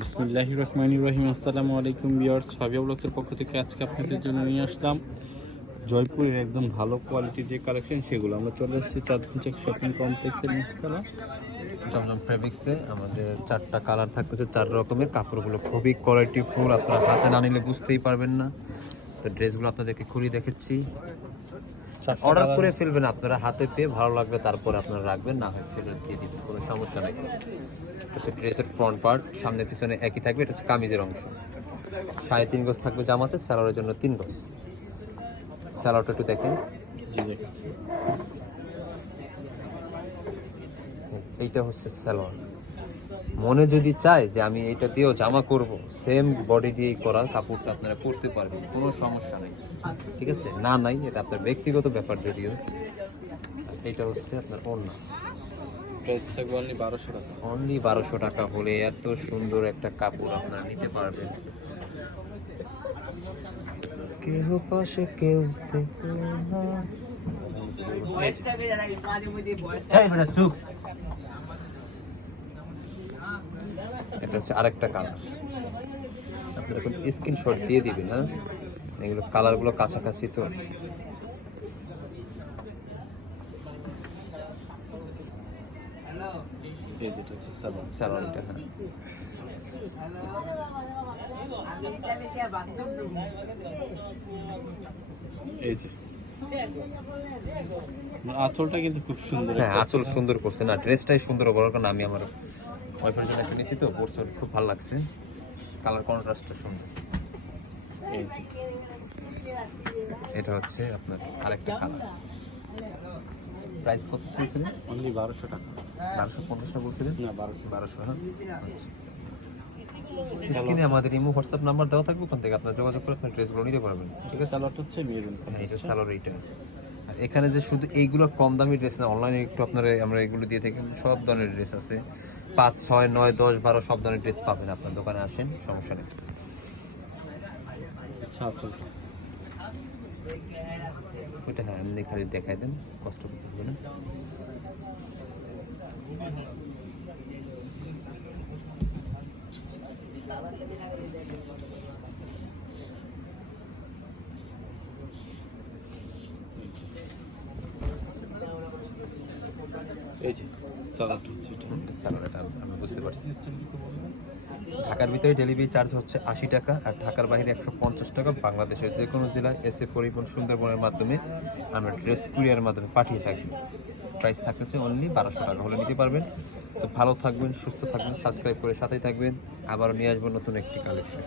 বিসমুল্লাহ রহমান রহিম। আসসালামু আলাইকুম বিয়ার্স ফাবিয়া ব্লগসের পক্ষ থেকে আজকে আপনাদের জন্য নিয়ে আসলাম জয়পুরের একদম ভালো কোয়ালিটির যে কালেকশন সেগুলো। আমরা চলে এসেছি চাঁদপুর শপিং কমপ্লেক্সের নিচতলা। জমজম ফেব্রিক্সে আমাদের চারটা কালার থাকতেছে, চার রকমের। কাপড়গুলো খুবই কোয়ালিটি ফুল আপনারা হাতে না নিলে বুঝতেই পারবেন না। তো ড্রেসগুলো আপনাদেরকে খুলে দেখেছি অর্ডার করে ফেলবেন আপনারা হাতে পেয়ে ভালো লাগবে তারপর আপনারা রাখবেন না হয় ফেরত দিয়ে দিবেন কোনো সমস্যা নাই। হচ্ছে ড্রেসের ফ্রন্ট পার্ট সামনে পিছনে একই থাকবে এটা হচ্ছে কামিজের অংশ। সাড়ে তিন গজ থাকবে জামাতে স্যালোয়ারের জন্য তিন গজ। স্যালোয়ারটা একটু দেখেন। এইটা হচ্ছে স্যালোয়ার মনে যদি চায় যে আমি এটা দিয়েও জামা করব সেম বডি দিয়েই করা কাপড়টা আপনারা পরতে পারবেন কোনো সমস্যা নেই। ঠিক আছে? না নাই এটা আপনার ব্যক্তিগত ব্যাপার যদিও। এটা হচ্ছে আপনার অন্য প্রাইস থাকবে অনলি বারোশো টাকা। অনলি বারোশো টাকা হলে এত সুন্দর একটা কাপড় আপনারা নিতে পারবেন। কেহ পাশে কেউ দেখো না। চুপ। এটা হচ্ছে আরেকটা কালার আপনারা কিন্তু স্ক্রিনশট দিয়ে দিবেন হ্যাঁ? এগুলো কালারগুলো কাছাকাছি তো। স্যালোনটা হ্যাঁ। এই যে। আঁচলটা কিন্তু খুব সুন্দর। হ্যাঁ আঁচল সুন্দর করছে। না ড্রেসটাই সুন্দর বড় কারণ আমি আমার ওয়াইফের জন্য একটা নিয়েছি তো পরশু খুব ভালো লাগছে। কালার কন্ট্রাস্টটা সুন্দর। এই যে এটা হচ্ছে আপনার আরেকটা কালার। প্রাইস কত বলছিলেন? অনলি বারোশো টাকা। বারোশো পঞ্চাশটা বলছিলেন? না বারোশো। বারোশো হ্যাঁ? আচ্ছা। স্ক্রিনে আমাদের ইমো হোয়াটসঅ্যাপ নাম্বার দেওয়া থাকবে ওখান থেকে আপনার যোগাযোগ করে আপনার ড্রেসগুলো নিতে পারবেন। ঠিক আছে? কালারটা হচ্ছে মেরুন হ্যাঁ এটা স্যালোর এইটা। আর এখানে যে শুধু এইগুলো কম দামি ড্রেস না অনলাইনে একটু আপনারা আমরা এগুলো দিয়ে থাকি সব ধরনের ড্রেস আছে। পাঁচ ছয় নয় দশ বারো সব ধরনের ড্রেস পাবেন আপনার দোকানে আসেন সমস্যা নেই। আচ্ছা ওইটা হ্যাঁ এমনি খালি দেখাই দেন কষ্ট করতে হবে না। বুঝতে পারছি। ঢাকার ভিতরে ডেলিভারি চার্জ হচ্ছে আশি টাকা আর ঢাকার বাইরে একশো পঞ্চাশ টাকা। বাংলাদেশের যে কোনো জেলায় এসে পরিবহন সুন্দরবনের মাধ্যমে আমরা ড্রেস কুরিয়ার মাধ্যমে পাঠিয়ে থাকি। প্রাইস থাকতেছে অনলি বারোশো টাকা। হলে নিতে পারবেন। তো ভালো থাকবেন, সুস্থ থাকবেন সাবস্ক্রাইব করে সাথেই থাকবেন। আবারও নিয়ে আসব নতুন একটি কালেকশন